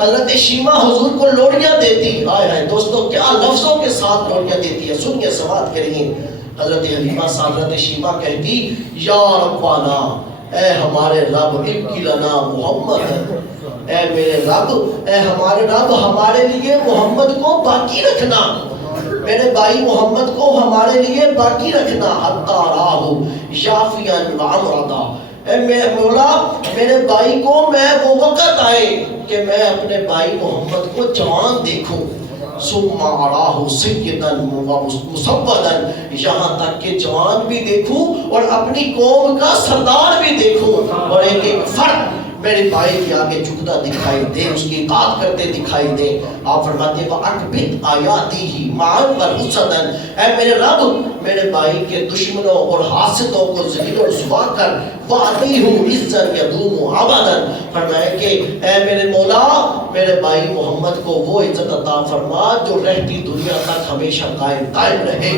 حضرت شیما حضور کو لوڑیاں دیتی، آئے دوستو کیا لفظوں کے ساتھ لوڑیاں دیتی ہے، سنیے سماعت کریے۔ حضرت حلیمہ حضرت شیما کہتی یا ربنا، اے ہمارے رب ابکی لنا محمد، اے میرے رب، اے ہمارے رب ہمارے لیے محمد کو باقی رکھنا، میرے بھائی محمد کو ہمارے لیے باقی رکھنا، حتی راہو شافیاً وعمردا، اے میرے مولا میرے بھائی کو میں وہ وقت آئے کہ میں اپنے بھائی محمد کو جوان دیکھوں، ثم اراہ سیدا مسودا، یہاں تک کہ جوان بھی دیکھوں اور اپنی قوم کا سردار بھی دیکھوں، اور ایک ایک فرد میرے بھائی کے آگے جھکتا دکھائی دے، اس کی اطاعت کرتے دکھائی دے۔ آپ فرماتے ہیں وَأَكْبِتْ آیَاتِهِ مَعًا وَرُسَدًا، اے میرے رب میرے بھائی کے دشمنوں اور حاسدوں کو ذلیل و رسوا کر، وَعَطِيهُ عِزًّا يَدُومُ أَبَدًا، فرمایا کہ اے میرے مولا میرے بھائی محمد کو وہ عزت عطا فرما جو رہتی دنیا تک ہمیشہ قائم رہے۔